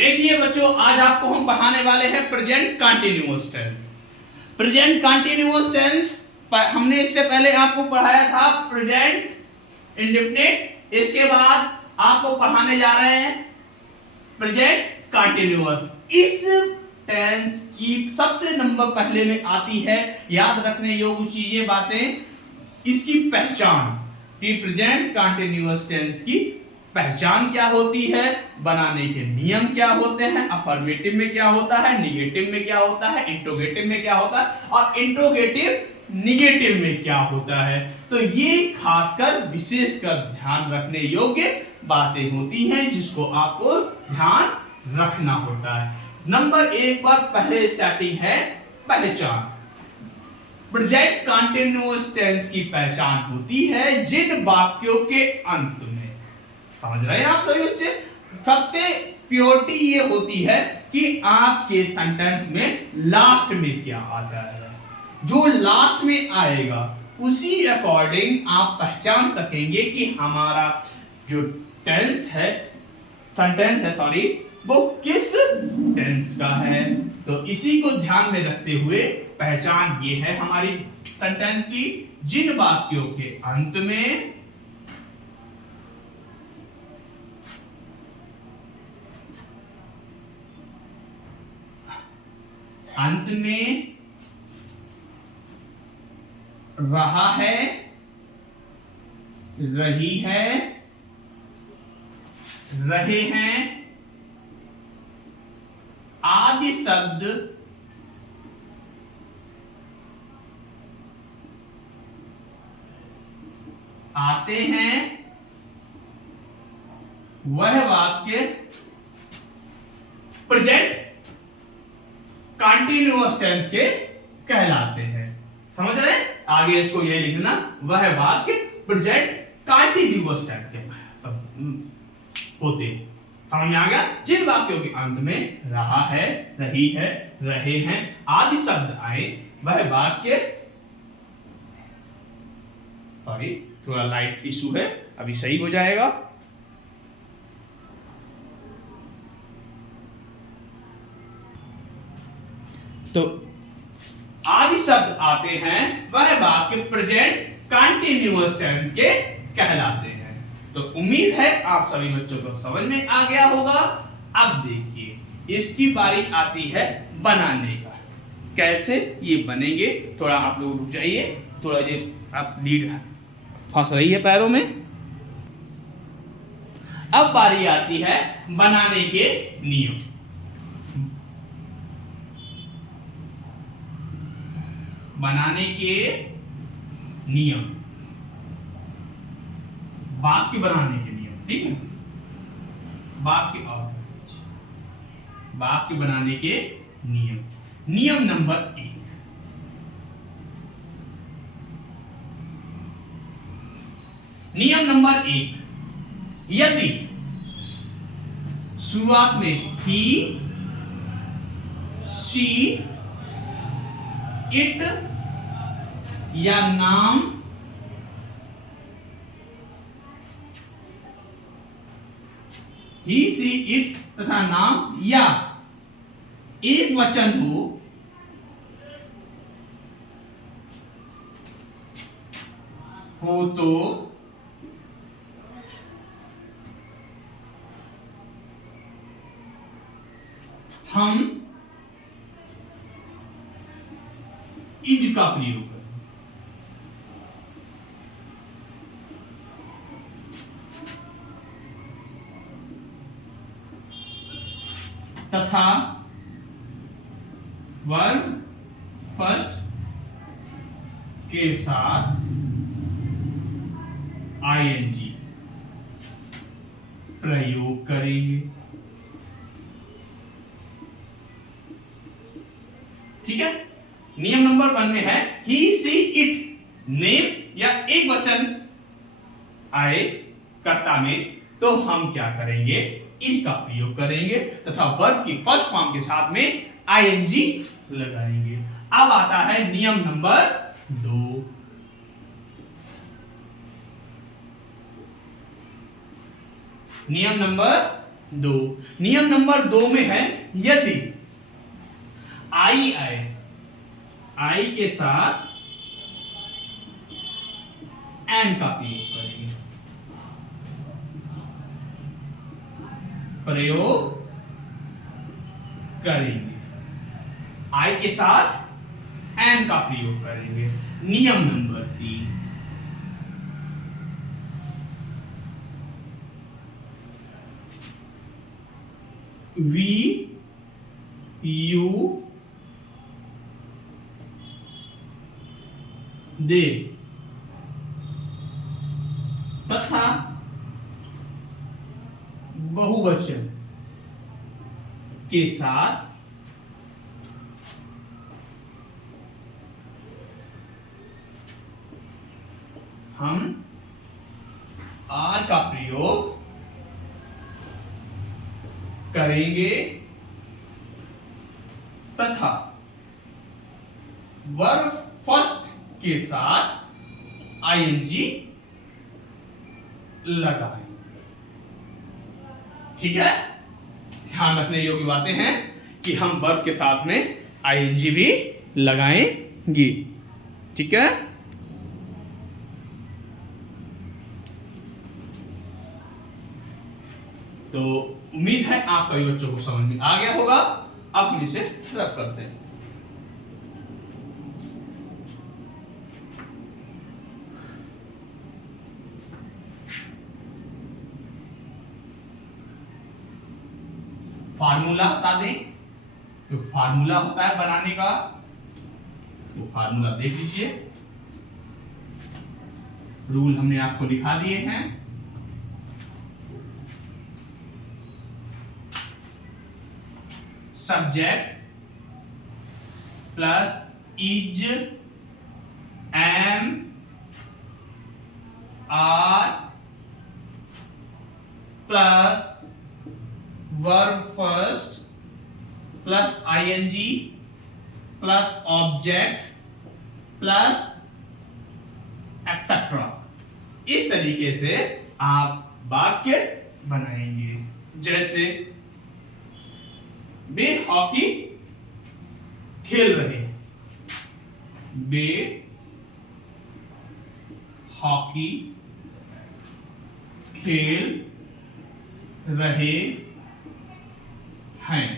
देखिए बच्चों, आज आपको हम पढ़ाने वाले हैं present continuous tense. Present continuous tense हमने इससे पहले आपको पढ़ाया था प्रेजेंट इंडेफिनिट। इसके बाद आपको पढ़ाने जा रहे हैं प्रेजेंट कंटीन्यूअस। इस टेंस की सबसे नंबर पहले में आती है याद रखने योग्य चीजें, बातें, इसकी पहचान कि प्रेजेंट कंटीन्यूअस टेंस की पहचान क्या होती है, बनाने के नियम क्या होते हैं, अफर्मेटिव में क्या होता है, निगेटिव में क्या होता है, इंट्रोगेटिव में क्या होता है और इंट्रोगेटिव निगेटिव में क्या होता है। तो ये खासकर विशेषकर ध्यान रखने योग्य बातें होती हैं जिसको आपको ध्यान रखना होता है। नंबर 1 पर पहले स्टार्टिंग है पहचान। प्रेजेंट कंटीन्यूअस टेंस की पहचान होती है जिन वाक्यों के अंत में, समझ रहे हैं आप सभी बच्चे, सबसे प्योरिटी ये होती है कि आपके सेंटेंस में लास्ट में क्या आता है। जो लास्ट में आएगा उसी अकॉर्डिंग आप पहचान सकेंगे कि हमारा जो टेंस है, सेंटेंस है सॉरी, वो किस टेंस का है। तो इसी को ध्यान में रखते हुए पहचान ये है हमारी सेंटेंस की, जिन वाक्यों के अंत में रहा है, रही है, रहे हैं आदि शब्द आते हैं, वह वाक्य प्रेजेंट कंटीन्यूअस टेंस के कहलाते हैं। समझ रहे हैं? आगे इसको ये लिखना, वह वाक्य प्रेजेंट कंटीन्यूअस टेंस के होते हैं। समझ में आ गया? जिन वाक्यों के अंत में रहा है, रही है, रहे हैं आदि शब्द आए, वह वाक्य, सॉरी थोड़ा लाइट इशू है, अभी सही हो जाएगा। तो आदि शब्द आते हैं, वह वाक्य प्रेजेंट कंटीन्यूअस टेंस के कहलाते हैं। तो उम्मीद है आप सभी बच्चों को समझ में आ गया होगा। अब देखिए इसकी बारी आती है बनाने का। कैसे ये बनेंगे, थोड़ा आप लोग रुक जाइए, थोड़ा ये आप लीड फंस रही है पैरों में। अब बारी आती है बनाने के नियम। बनाने के नियम, वाक्य बनाने के नियम, ठीक है। वाक्य बनाने के नियम। नियम नंबर 1, नियम नंबर 1, यदि शुरुआत में ही, शी, इट या नाम ही, सी, इट तथा नाम या एक वचन हो तो हम इज का प्रयोग करें। तथा वर्ब फर्स्ट के साथ आईएनजी प्रयोग करेंगे। ठीक है। नियम नंबर 1 में है ही, सी, इट, नेम या एक वचन आए कर्ता में तो हम क्या करेंगे, इज का प्रयोग करेंगे तथा वर्ब की फर्स्ट फॉर्म के साथ में आईएनजी लगाएंगे। अब आता है नियम नंबर 2। नियम नंबर 2। नियम नंबर 2 में है यदि आई के साथ एन का प्रयोग करेंगे आई के साथ एन का प्रयोग करेंगे। नियम नंबर 3, वी यू दे तथा बहुवचन के साथ हम आर का प्रयोग करेंगे तथा वर्ब फर्स्ट के साथ आईएनजी लगाएंगे। ठीक है, ध्यान रखने योग्य बातें हैं कि हम वर्ब के साथ में आईएनजी भी लगाएंगे। ठीक है, तो उम्मीद है आप सभी बच्चों को समझ में आ गया होगा। अब हम इसे रफ करते हैं। फार्मूला बता दें, जो फार्मूला होता है बनाने का वो फार्मूला देख लीजिए। रूल हमने आपको दिखा दिए हैं। Subject plus is am are plus verb first plus ING plus object plus etcetera. इस तरीके से आप वाक्य बनाएंगे। जैसे वे हॉकी खेल रहे हैं, वे हॉकी खेल रहे हैं।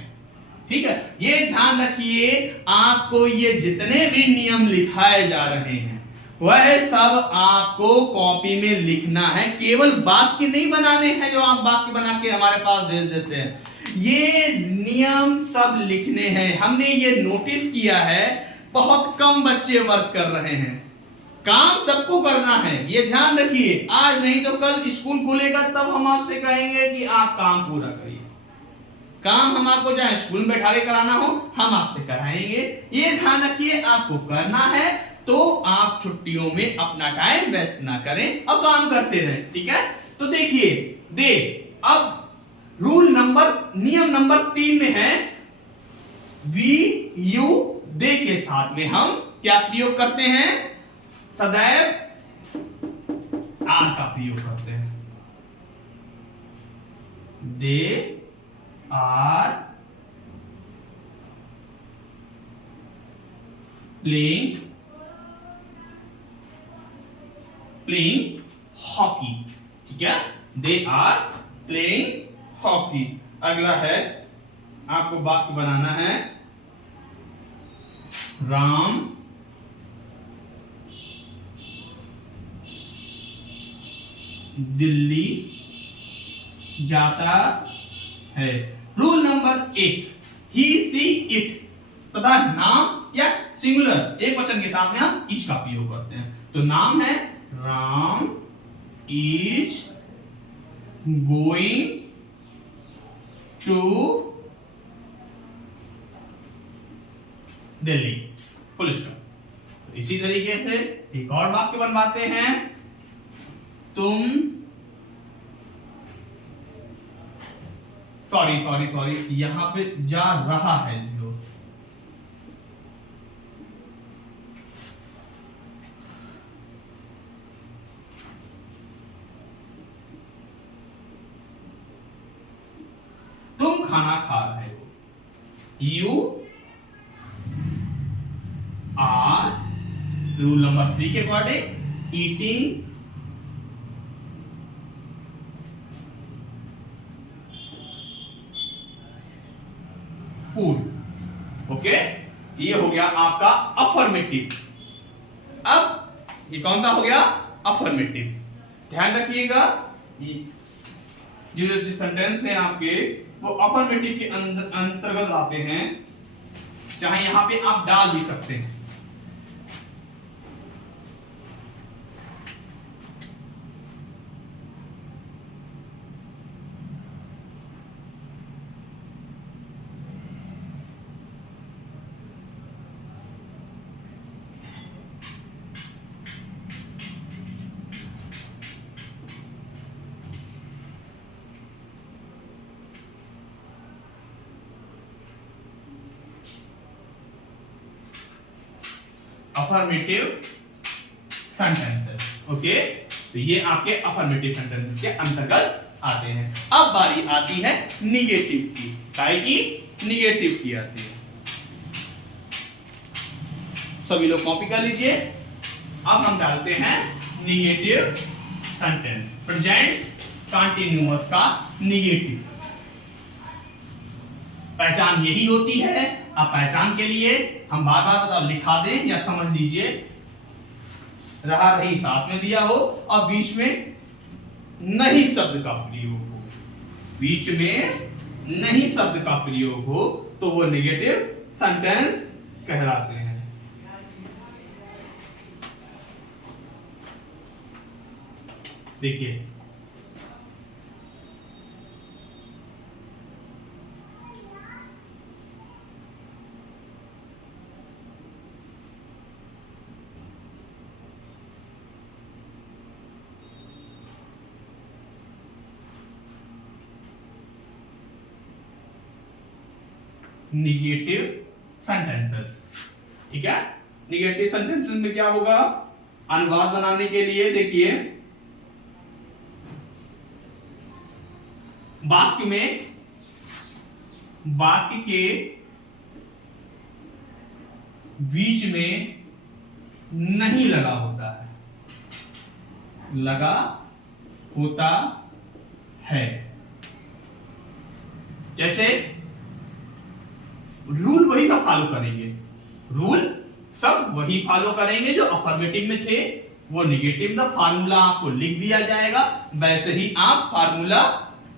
ठीक है, ये ध्यान रखिए, आपको ये जितने भी नियम लिखाए जा रहे हैं वह सब आपको कॉपी में लिखना है। केवल वाक्य नहीं बनाने हैं जो आप वाक्य बना के हमारे पास भेज देते हैं। ये नियम सब लिखने हैं। हमने ये नोटिस किया है बहुत कम बच्चे वर्क कर रहे हैं। काम सबको करना है, ये ध्यान रखिए। आज नहीं तो कल स्कूल खुलेगा तब हम आपसे कहेंगे कि आप काम पूरा करिए। काम हम आपको चाहे स्कूल में बैठा के कराना हो हम आपसे कराएंगे। ये ध्यान रखिए, आपको करना है तो आप छुट्टियों में अपना टाइम वेस्ट ना करें और काम करते रहें। ठीक है, तो देखिए अब नियम नंबर 3 में है वी यू दे के साथ में हम क्या प्रयोग करते हैं? सदैव आर का प्रयोग करते हैं। They are playing hockey. ठीक है, दे आर प्लेइंग हॉकी। अगला है, आपको वाक्य बनाना है राम दिल्ली जाता है। Rule number 1, he see it तथा नाम या सिंगुलर एक वचन के साथ में हम इच का प्रयोग करते हैं। तो नाम है Ram is going to Delhi, full stop. इसी तरीके से एक और वाक्य बनवाते हैं, तुम सॉरी यहां पे जा रहा है जो खाना खा रहे हो। यू आर, रूल नंबर 3 के अकॉर्डिंग, ईटिंग फूड। ओके, ये हो गया आपका अफर्मेटिव। अब ये कौन सा हो गया? अफर्मेटिव। ध्यान रखिएगा, ये जो सेंटेंस है आपके वो अफर्मेटिव के अंतर्गत आते हैं। चाहे यहां पे आप डाल भी सकते हैं। Affirmative sentences. ओके, तो ये आपके अफर्मेटिव सेंटेंसेस के अंतर्गत आते हैं। अब बारी आती है निगेटिव की। काय की? निगेटिव की आती है। सभी लोग कॉपी कर लीजिए। अब हम डालते हैं निगेटिव सेंटेंस, प्रेजेंट कंटीन्यूअस का निगेटिव। पहचान यही होती है। अब पहचान के लिए हम बार बार बताओ, लिखा दें या समझ लीजिए। रहा रही साथ में दिया हो और बीच में नहीं शब्द का प्रयोग हो, बीच में नहीं शब्द का प्रयोग हो तो वो नेगेटिव सेंटेंस कहलाते हैं। देखिए, निगेटिव सेंटेंसेस। ठीक है, निगेटिव सेंटेंसेस में क्या होगा? अनुवाद बनाने के लिए देखिए, वाक्य के बीच में नहीं लगा होता है, लगा होता है। जैसे रूल वही का फॉलो करेंगे, रूल सब वही फॉलो करेंगे जो अफर्मेटिव में थे, वो निगेटिव द फार्मूला आपको लिख दिया जाएगा, वैसे ही आप फार्मूला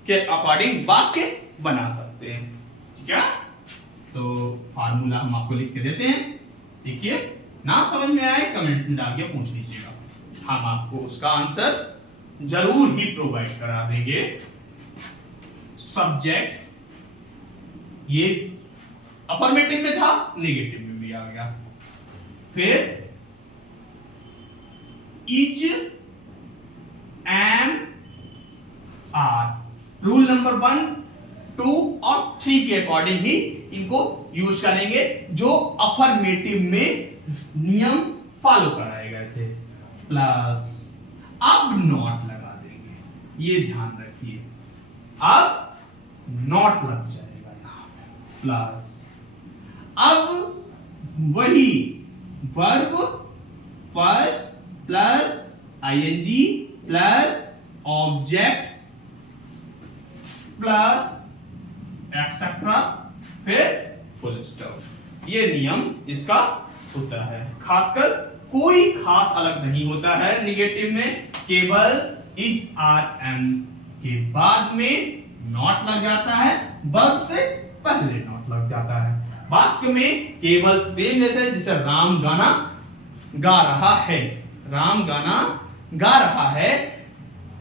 के अकॉर्डिंग वाक्य बना सकते हैं। ठीक है, तो फार्मूला हम आपको लिख के देते हैं। देखिए, ना समझ में आए कमेंट में डाल के पूछ लीजिएगा, हम आपको उसका आंसर जरूर ही प्रोवाइड करा देंगे। सब्जेक्ट ये अफर्मेटिव में था, नेगेटिव में भी आ गया। फिर is, am, are. Rule number 1, 2 और 3 के अकॉर्डिंग ही इनको यूज करेंगे जो अफर्मेटिव में नियम फॉलो कराए गए थे। प्लस अब नॉट लगा देंगे, ये ध्यान रखिए, अब नॉट लग जाएगा यहां पे। प्लस अब वही verb first plus ING plus object plus etcetera फिर फुल स्टॉप। ये नियम इसका होता है। खासकर कोई खास अलग नहीं होता है निगेटिव में, केवल इज, आर, एम के बाद में नॉट लग जाता है, वर्ब से पहले नॉट लग जाता है। वाक्य में केवल सेम जैसे जिसे राम गाना गा रहा है, राम गाना गा रहा है,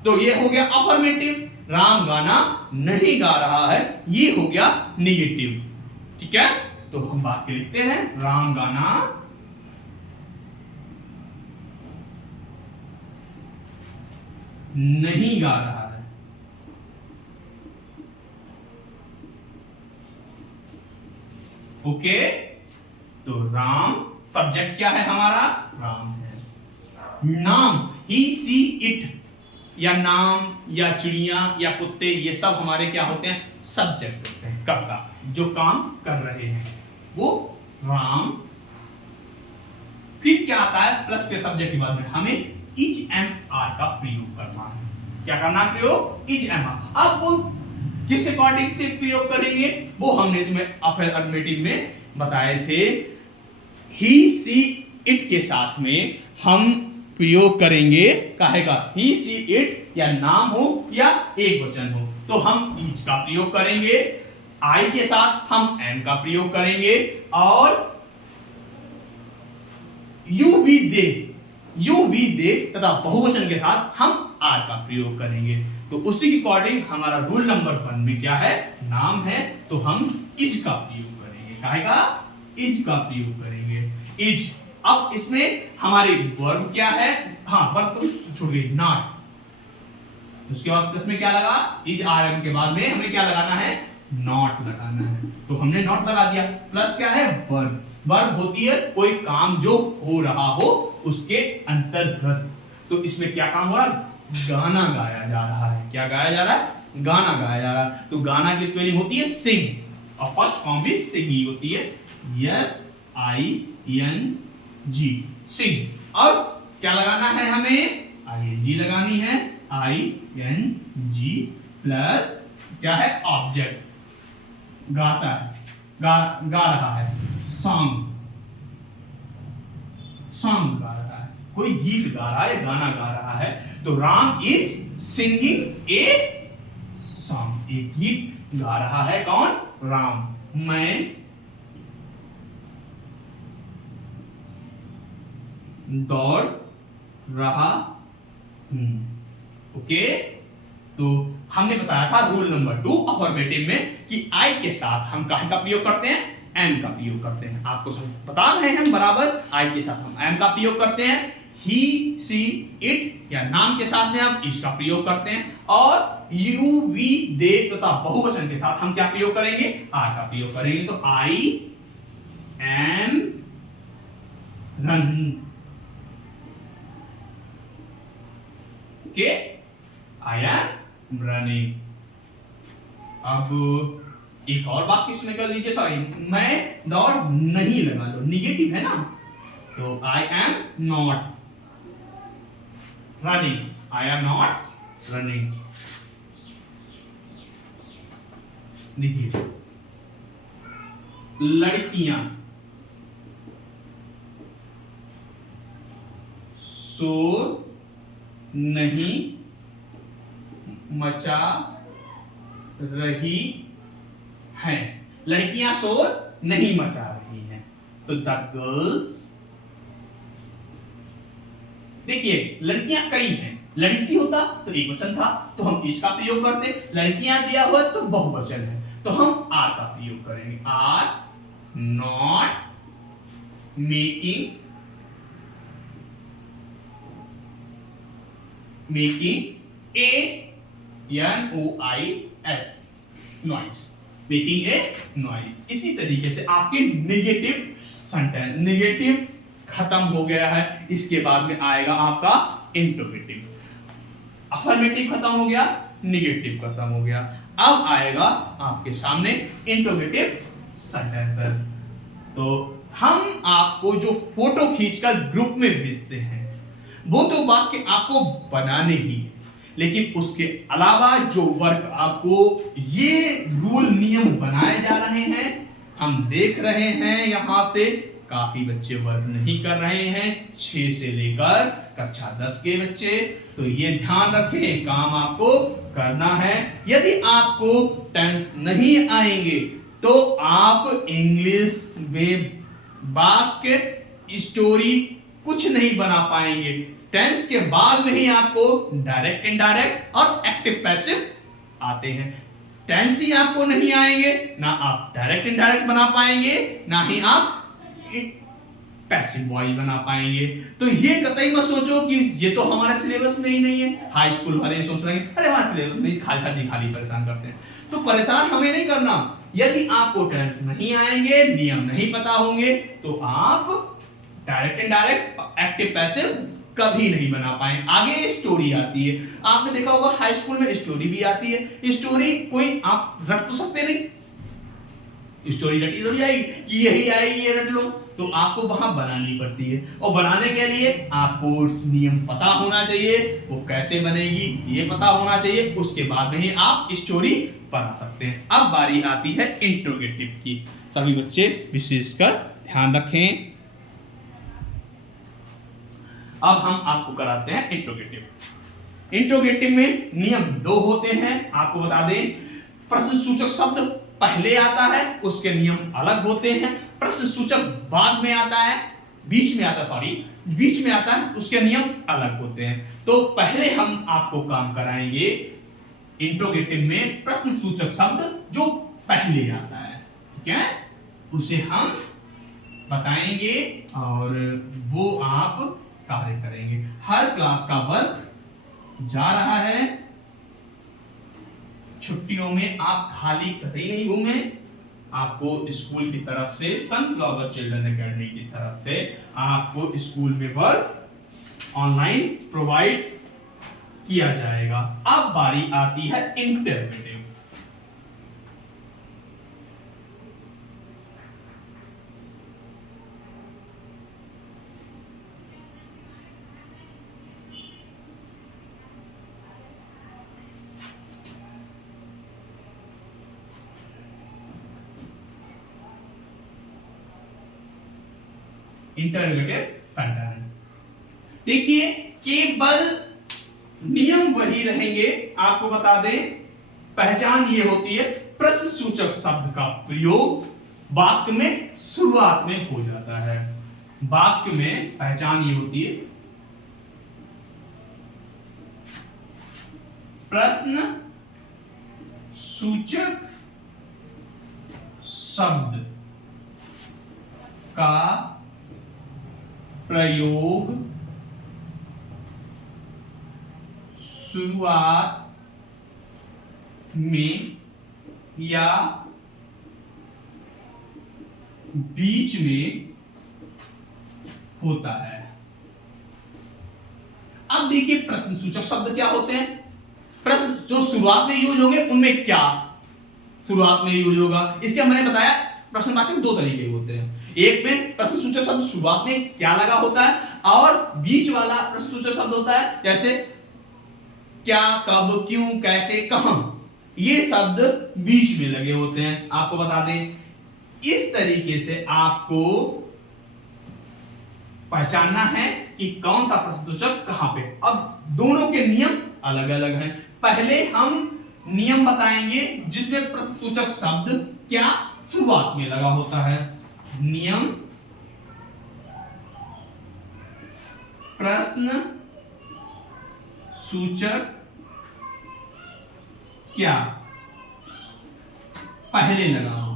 तो ये हो गया अफर्मेटिव। राम गाना नहीं गा रहा है, ये हो गया निगेटिव। ठीक है, तो हम वाक्य लिखते हैं, राम गाना नहीं गा रहा है। ओके, तो राम सब्जेक्ट क्या है हमारा? राम है। नाम ही, सी, इट या नाम या चिड़िया या कुत्ते, ये सब हमारे क्या होते हैं? सब्जेक्ट होते हैं। कब का, जो काम कर रहे हैं वो राम। फिर क्या आता है, प्लस के सब्जेक्ट के बाद में हमें इज एम आर का प्रयोग करना है। क्या करना है प्रयोग, इज एम आर। अब वो किस अकॉर्डिंग से प्रयोग करेंगे वो हमने तुम्हें अफर्मेटिव में बताए थे। ही सी इट के साथ में हम प्रयोग करेंगे काहे का, ही सी इट या नाम हो या एक वचन हो तो हम इज का प्रयोग करेंगे, आई के साथ हम एम का प्रयोग करेंगे, और यू बी दे तथा बहुवचन के साथ हम आर का प्रयोग करेंगे। तो उसी के अकॉर्डिंग हमारा रूल नंबर 1 में क्या है, नाम है तो हम इज का प्रयोग करेंगे। काहे का, इज का प्रयोग करेंगे, इज। अब इसमें हमारे वर्ब क्या है, हाँ वर्ब तो छूट गई, नॉट। उसके बाद प्लस में क्या लगा, इज आर एम के बाद में हमें क्या लगाना है, नॉट लगाना है। तो हमने नॉट लगा दिया। प्लस क्या है, वर्ब। वर्ब होती है कोई काम जो हो रहा हो उसके अंतर्गत। तो इसमें क्या काम हो रहा है, गाना गाया जा रहा है। क्या गाया जा रहा है, गाना गाया जा रहा है। तो गाना की स्पेलिंग होती है सिंग और फर्स्ट फॉर्म भी सिंग ही होती है, यस आई एन जी, सिंग। और क्या लगाना है हमें, आई एन जी लगानी है, आई एन जी प्लस क्या है, ऑब्जेक्ट, गाता है, गा रहा है, सॉन्ग, सॉन्ग गा रहा है, कोई गीत गा रहा है, गाना गा रहा है। तो Ram is singing a song, एक गीत गा रहा है, कौन, राम। मैं दौड़ रहा हूं। ओके, तो हमने बताया था रूल नंबर 2 अफर्मेटिव में कि आई के साथ हम काहे का प्रयोग करते हैं, एम का प्रयोग करते हैं। आपको सब बता रहे हैं बराबर, आई के साथ हम एम का प्रयोग करते हैं, ही सी इट या नाम के साथ में हम इज का प्रयोग करते हैं, और यू वी दे तथा बहुवचन के साथ हम क्या प्रयोग करेंगे, आर का प्रयोग करेंगे। तो I am run, okay, I am running. अब एक और बात किसमें कर लीजिए, सॉरी मैं दौड़ नहीं लगा लो, निगेटिव है ना, तो I am not running, I am not running. देखिए लड़कियां शोर नहीं मचा रही हैं, लड़कियां शोर नहीं मचा रही हैं। तो द गर्ल्स, देखिए लड़कियां कई हैं, लड़की होता तो एक वचन था तो हम इज का प्रयोग करते, लड़कियां दिया हुआ तो बहुवचन है तो हम आर का प्रयोग करेंगे। Are not making a N O I S noise, making a noise. इसी तरीके से आपके नेगेटिव सेंटेंस, नेगेटिव खत्म हो गया है। इसके बाद में आएगा आपका इंटरोगेटिव। अफर्मेटिव खत्म हो गया, नेगेटिव खत्म हो गया, अब आएगा आपके सामने इंटरोगेटिव सेंटेंस। तो हम आपको जो फोटो खींचकर ग्रुप में भेजते हैं वो तो वाक्य आपको बनाने ही है, लेकिन उसके अलावा जो वर्क आपको ये रूल नियम बनाए जा रहे हैं, हम देख रहे हैं यहां से काफी बच्चे वर्क नहीं कर रहे हैं, 6 से लेकर कक्षा 10 के बच्चे। तो ये ध्यान रखें, काम आपको करना है। यदि आपको टेंस नहीं आएंगे तो आप इंग्लिश में वाक्य, स्टोरी कुछ नहीं बना पाएंगे। टेंस के बाद में ही आपको डायरेक्ट, इनडायरेक्ट और एक्टिव पैसिव आते हैं। टेंस ही आपको नहीं आएंगे, ना आप डायरेक्ट इनडायरेक्ट बना पाएंगे, ना ही आप पैसिव वॉइस बना पाएंगे। तो ये कतई मत सोचो कि ये तो हमारे सिलेबस में ही नहीं है। हाई स्कूल वाले सोच रहे हैं अरे हमारे सिलेबस में खाली परेशान करते हैं। तो परेशान हमें नहीं करना। यदि आपको टेंस नहीं आएंगे, नियम नहीं पता होंगे, तो आप डायरेक्ट, इनडायरेक्ट, एक्टिव, पैसिव कभी नहीं बना पाएंगे। आगे स्टोरी आती है, आपने देखा होगा हाई स्कूल में स्टोरी भी आती है। स्टोरी कोई आप रट तो सकते नहीं, स्टोरी रटी थोड़ी आएगी कि यही आएगी ये रट लो, तो आपको वहां बनानी पड़ती है। और बनाने के लिए आपको नियम पता होना चाहिए, वो कैसे बनेगी ये पता होना चाहिए, उसके बाद में ही आप स्टोरी बना सकते हैं। अब बारी आती है इंट्रोगेटिव की। सभी बच्चे विशेषकर ध्यान रखें। अब हम आपको कराते हैं इंट्रोगेटिव। इंट्रोगेटिव में नियम 2 होते हैं, आपको बता दें। प्रश्न सूचक शब्द पहले आता है, उसके नियम अलग होते हैं। प्रश्न सूचक बाद में आता है, बीच में आता है, उसके नियम अलग होते हैं। तो पहले हम आपको काम कराएंगे इंट्रोगेटिव में प्रश्न सूचक शब्द जो पहले आता है, ठीक है, उसे हम बताएंगे और वो आप कार्य करेंगे। हर क्लास का वर्क जा रहा है, छुट्टियों में आप खाली कहीं नहीं घूमे। आपको स्कूल की तरफ से, सनफ्लावर चिल्ड्रन एकेडमी की तरफ से आपको स्कूल में वर्क ऑनलाइन प्रोवाइड किया जाएगा। अब बारी आती है इंटरप्रेटिव। Interrogative sentence. देखिए केवल नियम वही रहेंगे, आपको बता दें। पहचान ये होती है प्रश्न सूचक शब्द का प्रयोग वाक्य में शुरुआत में हो जाता है। वाक्य में पहचान ये होती है प्रश्न सूचक शब्द का प्रयोग शुरुआत में या बीच में होता है। अब देखिए प्रश्न सूचक शब्द क्या होते हैं। प्रश्न जो शुरुआत में यूज होंगे उनमें क्या शुरुआत में यूज होगा, इसके मैंने बताया प्रश्नवाचक 2 तरीके होते हैं। एक में प्रश्न सूचक शब्द शुरुआत में क्या लगा होता है, और बीच वाला प्रश्न सूचक शब्द होता है जैसे क्या, कब, क्यों, कैसे, कहां, ये शब्द बीच में लगे होते हैं। आपको बता दें इस तरीके से आपको पहचानना है कि कौन सा प्रश्न सूचक कहां पे। अब दोनों के नियम अलग अलग हैं। पहले हम नियम बताएंगे जिसमें प्रश्न सूचक शब्द क्या शुरुआत में लगा होता है। नियम प्रश्न सूचक क्या पहले लगा हो।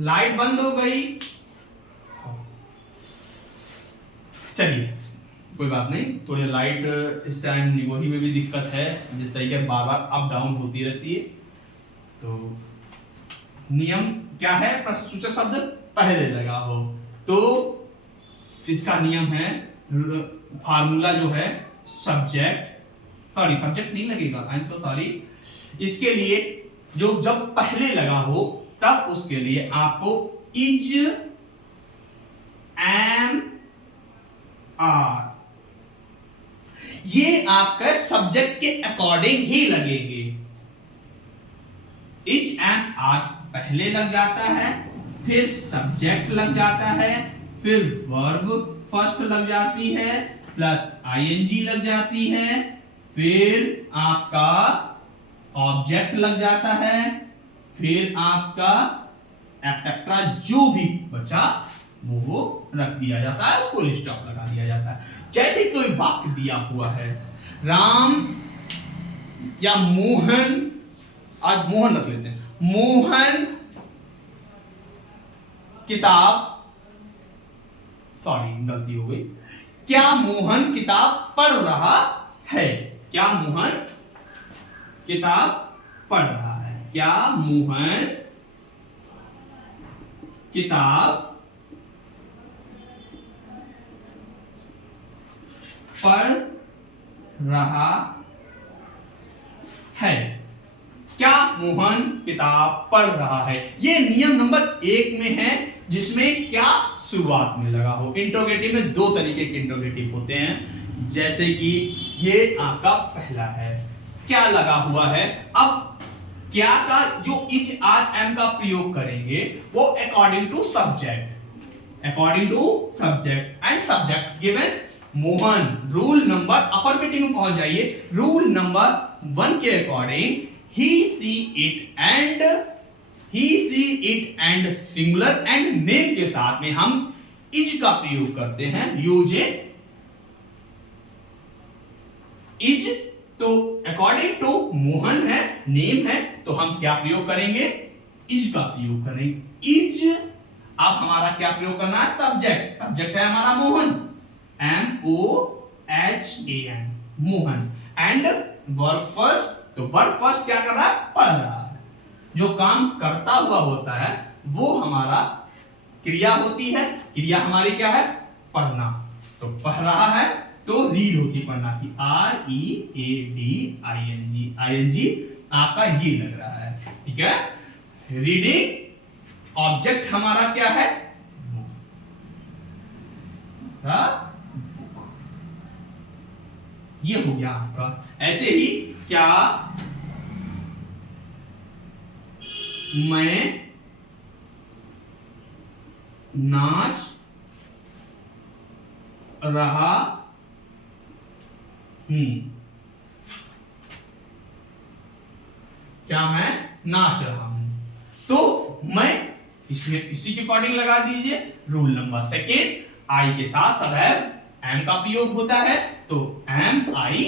लाइट बंद हो गई, चलिए कोई बात नहीं। थोड़ी लाइट स्टैंड वही में भी दिक्कत है, जिस तरीके बार बार अप डाउन होती रहती है। तो नियम क्या है, प्रश्न सूचक शब्द पहले लगा हो। तो इसका नियम है, फार्मूला जो है सब्जेक्ट नहीं लगेगा, आई एम सो सॉरी। इसके लिए जो जब पहले लगा हो तब उसके लिए आपको इज, एम, आर, ये आपका सब्जेक्ट के अकॉर्डिंग ही लगेंगे। इज एंड आर पहले लग जाता है, फिर सब्जेक्ट लग जाता है, फिर वर्ब फर्स्ट लग जाती है, प्लस आईएनजी लग जाती है, फिर आपका ऑब्जेक्ट लग जाता है, फिर आपका एक्सेट्रा जो भी बचा वो रख दिया जाता है, फुल स्टॉप लगा दिया जाता है। जैसे कोई वाक्य दिया हुआ है, राम या मोहन, आज मोहन रख लेते हैं, मोहन किताब, सॉरी गलती हो गई, क्या मोहन किताब पढ़ रहा है, क्या मोहन किताब पढ़ रहा है, क्या मोहन किताब पढ़ रहा है। क्या? मोहन किताब पढ़ रहा है। ये नियम नंबर 1 में है, जिसमें क्या शुरुआत में लगा हो। इंट्रोगेटिव में 2 तरीके के इंट्रोगेटिव होते हैं, जैसे कि ये आपका पहला है, क्या लगा हुआ है। अब क्या का जो इच आर एम का प्रयोग करेंगे वो according to subject, according to subject and subject given Mohan. Rule number affirmative में पहुंच जाइए। रूल नंबर 1 के according he see it and singular and name के साथ में हम इज का प्रयोग करते हैं। यूज इज, तो अकॉर्डिंग टू मोहन है, नेम है, तो हम क्या प्रयोग करेंगे? इज का प्रयोग करेंगे। इज, अब हमारा क्या प्रयोग करना है? सब्जेक्ट। सब्जेक्ट है हमारा Mohan, MOHAN, Mohan. And verb first, तो वर्ब फर्स्ट क्या कर रहा है? पढ़ रहा है। जो काम करता हुआ होता है वो हमारा क्रिया होती है। क्रिया हमारी क्या है? पढ़ना। तो पढ़ रहा है तो रीड होती है पढ़ना की, READING। ING आपका ये लग रहा है, ठीक है। रीडिंग ऑब्जेक्ट हमारा क्या है? बुक। ये हो गया आपका। ऐसे ही क्या मैं नाच रहा हूं। क्या मैं नाच रहा हूं? तो मैं इसमें इसी के अकॉर्डिंग लगा दीजिए। रूल नंबर 2, आई के साथ सदैव एम का प्रयोग होता है, तो एम आई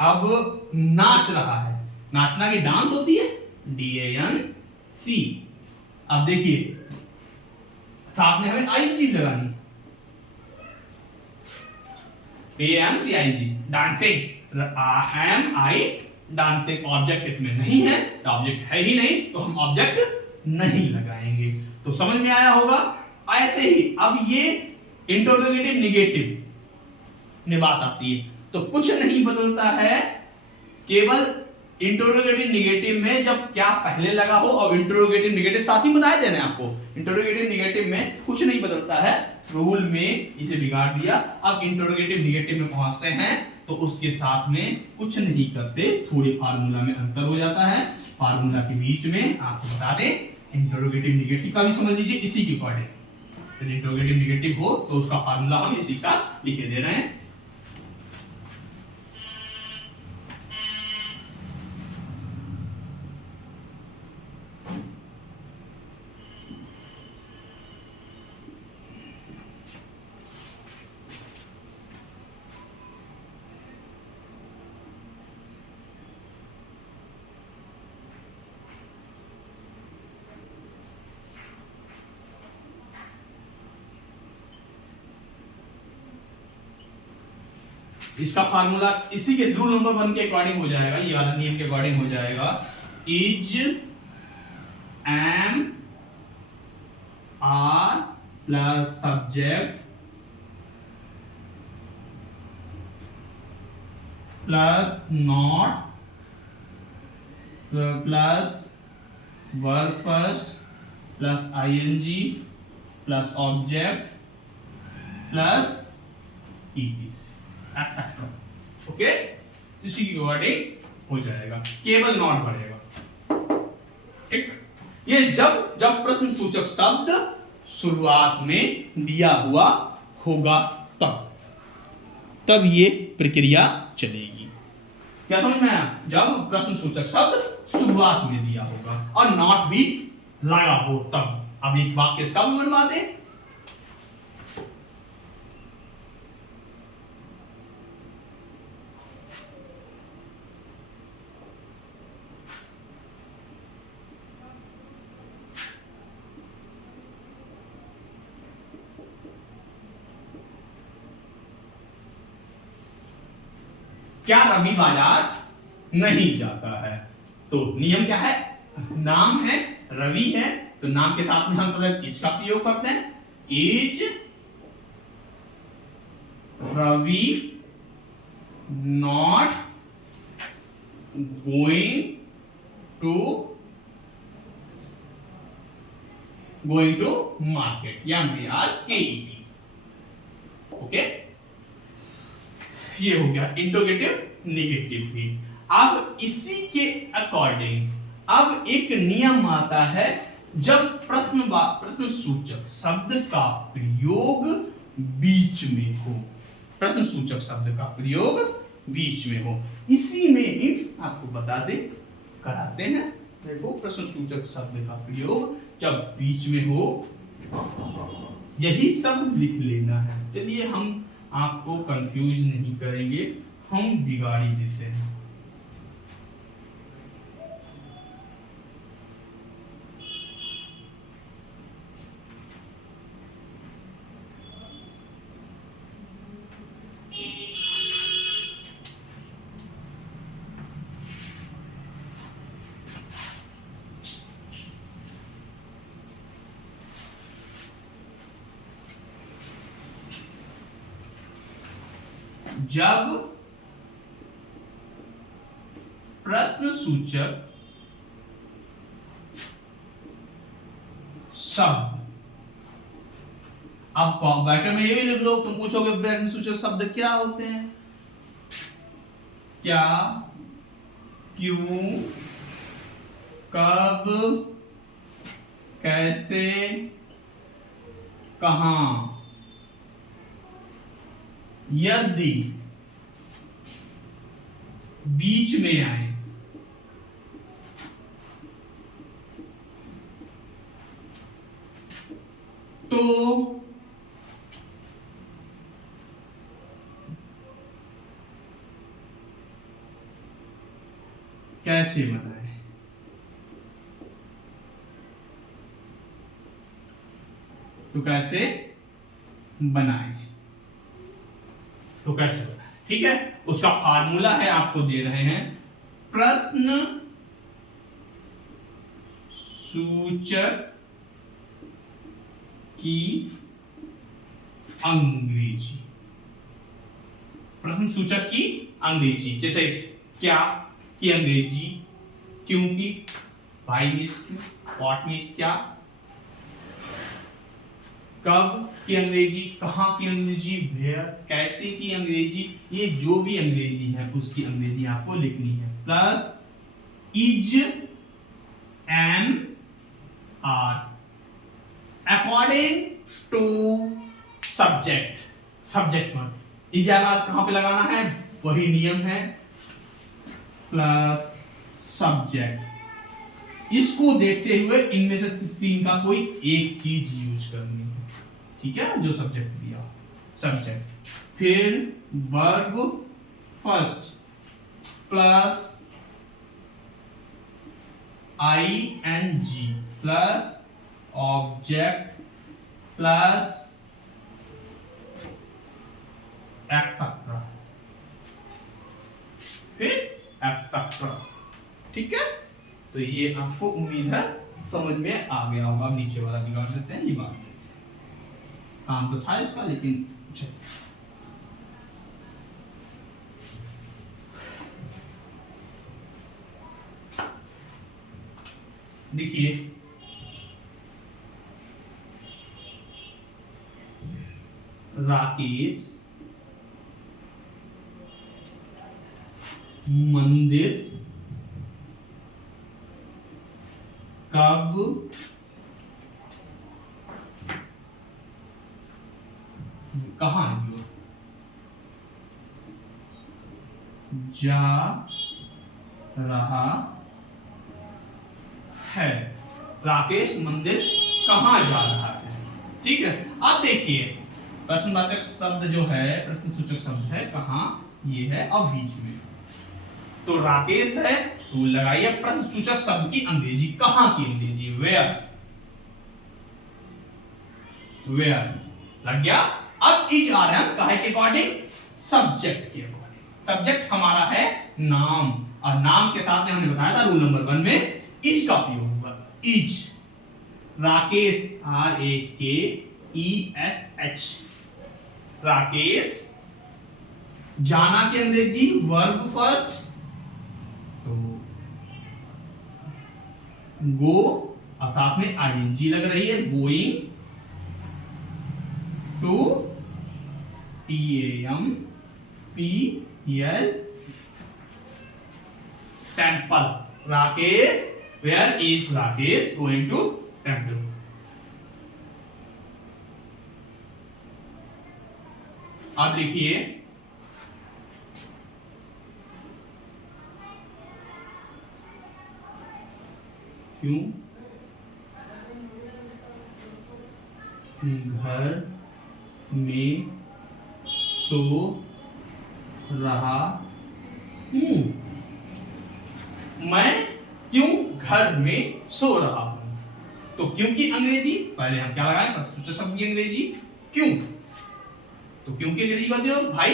अब नाच रहा है। नाचना की डांस होती है, DANC। अब देखिए साथ में हमें ING लगानी, DANCING, डांसिंग। डांसिंग ऑब्जेक्ट इसमें नहीं है, ऑब्जेक्ट है ही नहीं, तो हम ऑब्जेक्ट नहीं लगाएंगे। तो समझ में आया होगा। ऐसे ही अब ये इंट्रोगेटिव निगेटिव में बात आती है, तो कुछ नहीं बदलता है, केवल इंट्रोगेटिव निगेटिव में जब क्या पहले लगा हो, और इंट्रोगेटिव निगेटिव साथ ही बताए देने आपको। इंट्रोगेटिव निगेटिव में कुछ नहीं बदलता है, रूल में इसे बिगाड़ दिया। अब इंट्रोगेटिव निगेटिव में पहुंचते हैं तो उसके साथ में कुछ नहीं करते, थोड़ी फार्मूला में अंतर हो जाता है। फार्मूला के बीच में आपको बता दें, इंट्रोगेटिव निगेटिव का भी समझ लीजिए इसी के अकॉर्डिंग। यदि इंट्रोगेटिव निगेटिव हो तो उसका फार्मूला हम इसी के साथ लिखे दे रहे हैं। इसका फार्मूला इसी के रूल नंबर 1 के अकॉर्डिंग हो जाएगा, ये वाला नियम के अकॉर्डिंग हो जाएगा। Is am are plus subject plus not plus verb first plus ING plus object plus ETC, okay. इसी की अकॉर्डिंग हो जाएगा, केवल नॉट बढ़ेगा, ठीक। ये जब जब प्रश्न सूचक शब्द शुरुआत में दिया हुआ होगा तब ये प्रक्रिया चलेगी। क्या समझ में आया? जब प्रश्न सूचक शब्द शुरुआत में दिया होगा और नॉट भी लगा हो तब। अब एक वाक्य इसका भी बनवा दें। क्या रवि बाजार नहीं जाता है? तो नियम क्या है? नाम है, रवि है, तो नाम के साथ में हम सदैव इज का प्रयोग करते हैं। Is Ravi not going to market या MARKET। ओके, ये हो गया इंट्रोगेटिव नेगेटिव भी। अब इसी के अकॉर्डिंग अब एक नियम आता है, जब प्रश्न सूचक शब्द का प्रयोग बीच में हो, प्रश्न सूचक शब्द का प्रयोग बीच में हो, इसी में आपको बता दे कराते हैं। देखो, प्रश्न सूचक शब्द का प्रयोग जब बीच में हो, यही सब लिख लेना है। चलिए, हम आपको कंफ्यूज नहीं करेंगे, हम बिगाड़ी देते हैं। जब प्रश्न सूचक शब्द, अब बैठे में ये भी लिख लो, तुम पूछोगे प्रश्न सूचक शब्द क्या होते हैं, क्या, क्यों, कब, कैसे, कहां, यदि बीच में आए तो कैसे बनाए, तो कैसे बनाए, तो कैसे बनाए, ठीक है। उसका फार्मूला है, आपको दे रहे हैं, प्रश्न सूचक की अंग्रेजी, प्रश्न सूचक की अंग्रेजी, जैसे क्या की अंग्रेजी, क्योंकि, भाई मीन्स क्यों, व्हाट मीन्स क्या, कब की अंग्रेजी, कहां की अंग्रेजी, वेयर, कैसे की अंग्रेजी, ये जो भी अंग्रेजी है उसकी अंग्रेजी आपको लिखनी है। Plus is am are according to subject, subject में इज एन आर कहां पे लगाना है, वही नियम है, प्लस सब्जेक्ट। इसको देखते हुए इनमें से तीन का कोई एक चीज यूज करनी है, ठीक है, जो सब्जेक्ट दिया, सब्जेक्ट, फिर verb first plus ING plus object plus etcetera, फिर एक्सेट्रा, ठीक है। तो ये आपको उम्मीद है समझ में आ गया होगा। नीचे वाला निकाल देते हैं, ये बात काम तो था इसका, लेकिन देखिए, राकेश मंदिर कब कहां जा रहा है, राकेश मंदिर कहां जा रहा है, ठीक है। अब देखिए, प्रश्नवाचक शब्द जो है, प्रश्न सूचक शब्द है कहां, ये है अब बीच में, तो राकेश है तो लगाइए प्रश्न सूचक शब्द की अंग्रेजी, कहां की अंग्रेजी, वेयर, वेयर लग गया। अब इज आ रहा है काहे के अकॉर्डिंग, सब्जेक्ट के अकॉर्डिंग। सब्जेक्ट हमारा है नाम, और नाम के साथ में हमने बताया था रूल नंबर 1 में इज का उपयोग होगा, इज, राकेश RAKESH, राकेश जाना की अंग्रेजी वर्ब फर्स्ट, तो गो और साथ में आईएनजी लग रही है, going to, TAMPL, temple. Rakesh, where is Rakesh going to temple. अब लिखिए क्यों घर में सो रहा हूं। मैं क्यों घर में सो रहा हूं। तो क्यों की अंग्रेजी पहले हम क्या लगाएं, प्रश्नसूचक शब्द की अंग्रेजी क्यों। तो क्यों की अंग्रेजी कहते हो भाई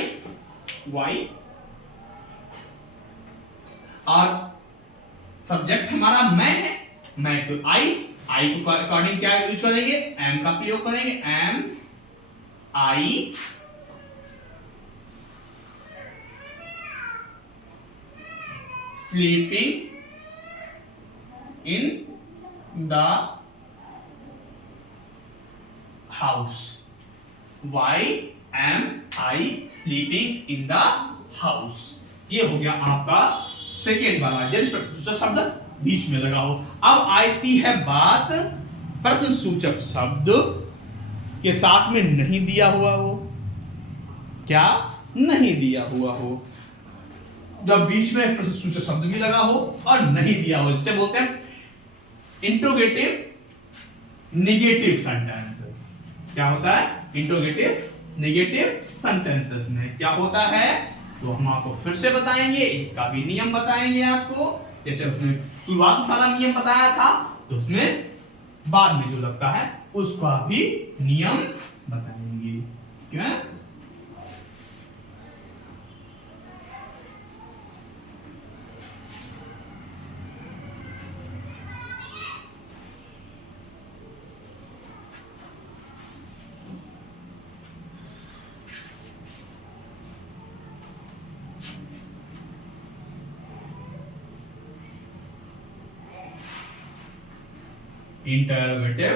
वाई, और सब्जेक्ट हमारा मैं है, मैं को आई को अकॉर्डिंग क्या यूज करेंगे, एम का प्रयोग करेंगे, am I sleeping in the house. Why am I sleeping in the house. ये हो गया आपका सेकेंड वाला, यदि प्रश्नसूचक शब्द बीच में लगा हो। अब आती है बात प्रश्नसूचक शब्द के साथ में नहीं दिया हुआ हो। क्या नहीं दिया हुआ हो, जब बीच में प्रश्नसूचक शब्द भी लगा हो और नहीं दिया हो, जिसे बोलते हैं इंट्रोगेटिव नेगेटिव सेंटेंसेस। क्या होता है इंट्रोगेटिव नेगेटिव सेंटेंसेस में क्या होता है, तो हम आपको फिर से बताएंगे, इसका भी नियम बताएंगे आपको। जैसे उसमें शुरुआत वाला नियम बताया था, तो उसमें बाद में जो लगता है उसका भी नियम बताएंगे। क्या इंटरोगेटिव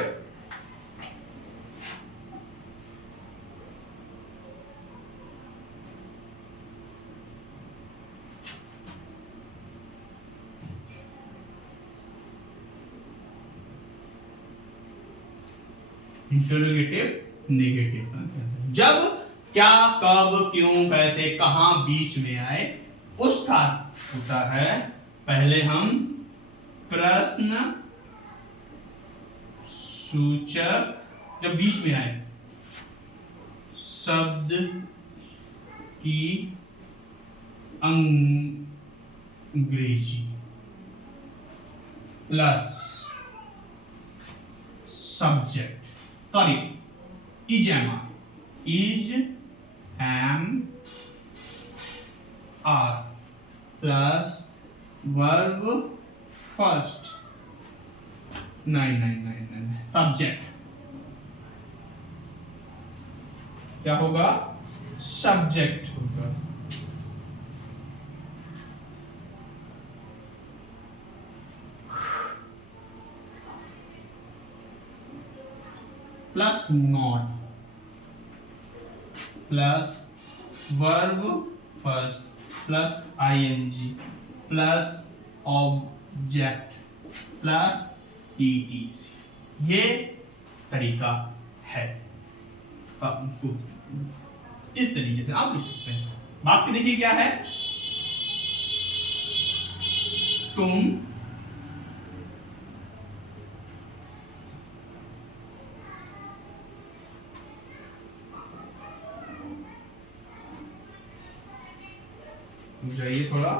इंटरोगेटिव नेगेटिव। जब क्या कब क्यों कैसे कहां बीच में आए उसका होता है, पहले हम प्रश्न सूचक जब बीच में आए शब्द की अंग्रेजी plus subject, sorry is am are plus verb first नहीं सब्जेक्ट, क्या होगा सब्जेक्ट होगा plus not plus verb first plus ING plus object plus etc. ये तरीका है, इस तरीके से आप लिख सकते हैं। वाक्य देखिए क्या है, तुम जाइए थोड़ा,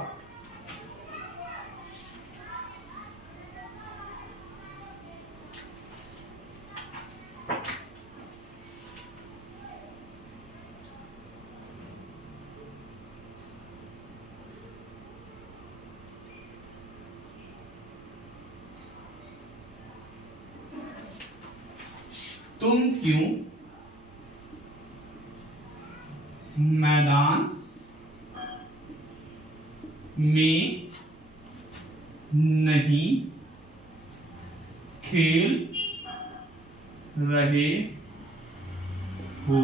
तुम क्यों मैदान में नहीं खेल रहे हो।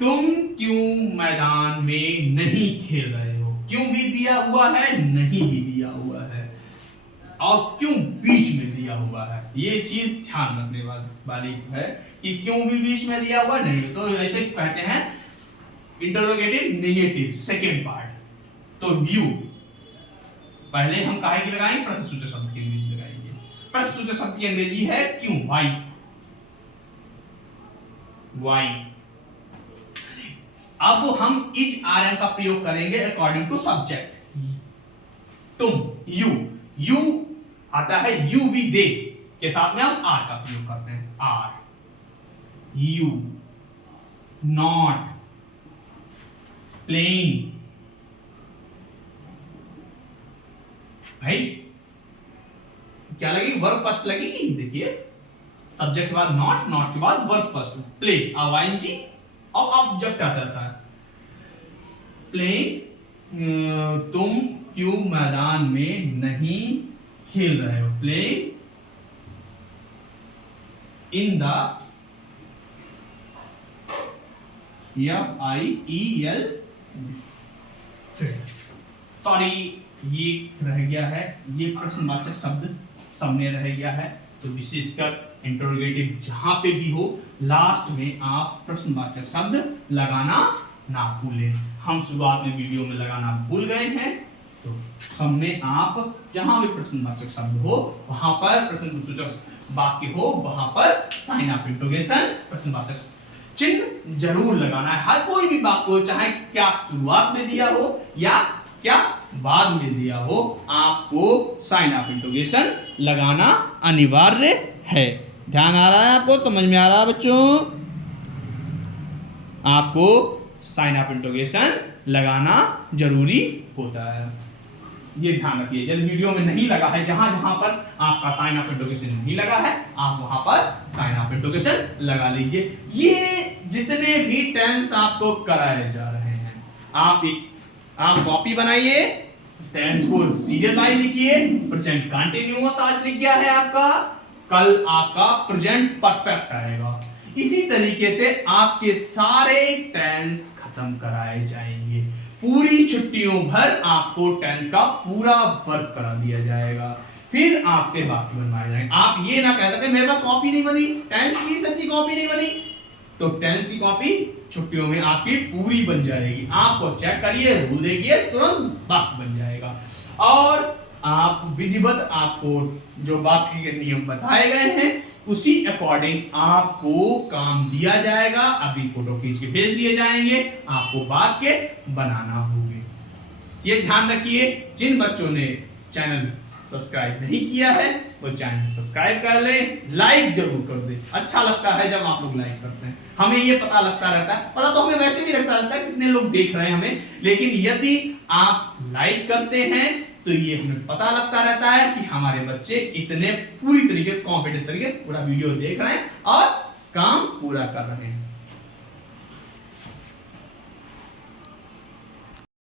तुम क्यों मैदान में नहीं खेल रहे हो? क्यों भी दिया हुआ है, नहीं भी दिया हुआ है, और क्यों बीच में दिया हुआ है। ये चीज ध्यान रखने वाली है कि क्यों भी बीच में दिया हुआ नहीं, तो ऐसे कहते हैं इंटरोगेटिव नेगेटिव सेकेंड पार्ट। तो यू पहले हम काहे की लगाएंगे, प्रश्नसूचक शब्द की अंग्रेजी लगाएंगे। प्रश्नसूचक शब्द की अंग्रेजी है क्यों, वाई। वाई। अब हम इज आर एम का प्रयोग करेंगे अकॉर्डिंग टू सब्जेक्ट। तुम, यू आता है यू भी दे के साथ में हम आर का प्रयोग करते हैं। Are, you not playing. भाई क्या लगेगी, वर्ब फर्स्ट लगेगी। देखिए सब्जेक्ट के बाद नॉट, नॉट के बाद वर्ब फर्स्ट, प्ले आईएनजी और ऑब्जेक्ट आ जाता है। प्लेइंग, तुम क्यों मैदान में नहीं खेल रहे हो। Play in the FIEL sorry ये रह गया है, ये प्रश्नवाचक शब्द सामने रह गया है। तो विशेषकर इंटरोगेटिव जहां पे भी हो लास्ट में आप प्रश्नवाचक शब्द लगाना ना भूलें। हम शुरुआत में वीडियो में लगाना भूल गए हैं, तो सामने आप जहां भी प्रश्नवाचक शब्द हो वहां पर प्रश्नसूचक वाक्य हो वहां पर साइन ऑफ इंटरोगेशन प्रश्नवाचक चिन्ह जरूर लगाना है। हर कोई भी वाक्य हो, चाहे क्या शुरुआत में दिया हो या क्या बाद में दिया हो, आपको साइन ऑफ इंटरोगेशन लगाना अनिवार्य है। ध्यान आ रहा है आपको, समझ में आ रहा है बच्चों? आपको साइन ऑफ इंटरोगेशन लगाना जरूरी होता है, ये ध्यान रखिए। यदि वीडियो में नहीं लगा है, जहां जहां पर आपका साइन ऑफ इंटरोगेशन नहीं लगा है, आप वहां पर साइन ऑफ इंटरोगेशन लगा लीजिए। ये जितने भी टेंस आपको कराए जा रहे हैं, आप कॉपी बनाइए, टेंस को सीरियल वाइज लिखिए। प्रेजेंट कंटीन्यूअस आज लिख गया है आपका, कल आपका प्रेजेंट परफेक्ट आएगा। इसी तरीके से आपके सारे टेंस खत्म कराए जाएंगे। पूरी छुट्टियों भर आपको टेंस का पूरा वर्क करा दिया जाएगा, फिर आपसे वाक्य बनवाए जाएंगे। आप ये ना कह सकते मेरे पास कॉपी नहीं बनी, टेंस की सच्ची कॉपी नहीं बनी, तो टेंस की कॉपी छुट्टियों में आपकी पूरी बन जाएगी। आपको चेक करिए, रूल देखिए, तुरंत वाक्य बन जाएगा। और आप विधिवत आपको जो वाक्य के नियम बताए गए हैं उसी अकॉर्डिंग आपको काम दिया जाएगा। अभी फोटो खींच के भेज दिए जाएंगे, आपको वाक्य बनाना होगा। ये ध्यान रखिए, जिन बच्चों ने चैनल सब्सक्राइब नहीं किया है वो चैनल सब्सक्राइब कर ले, लाइक जरूर कर दे। अच्छा लगता है जब आप लोग लाइक करते हैं, हमें ये पता लगता रहता है, पता तो हमें वैसे भी लगता रहता है कितने लोग देख रहे हैं हमें, लेकिन यदि आप लाइक करते हैं तो ये हमें पता लगता रहता है कि हमारे बच्चे इतने पूरी तरीके कॉन्फिडेंट तरीके पूरा वीडियो देख रहे हैं और काम पूरा कर रहे हैं।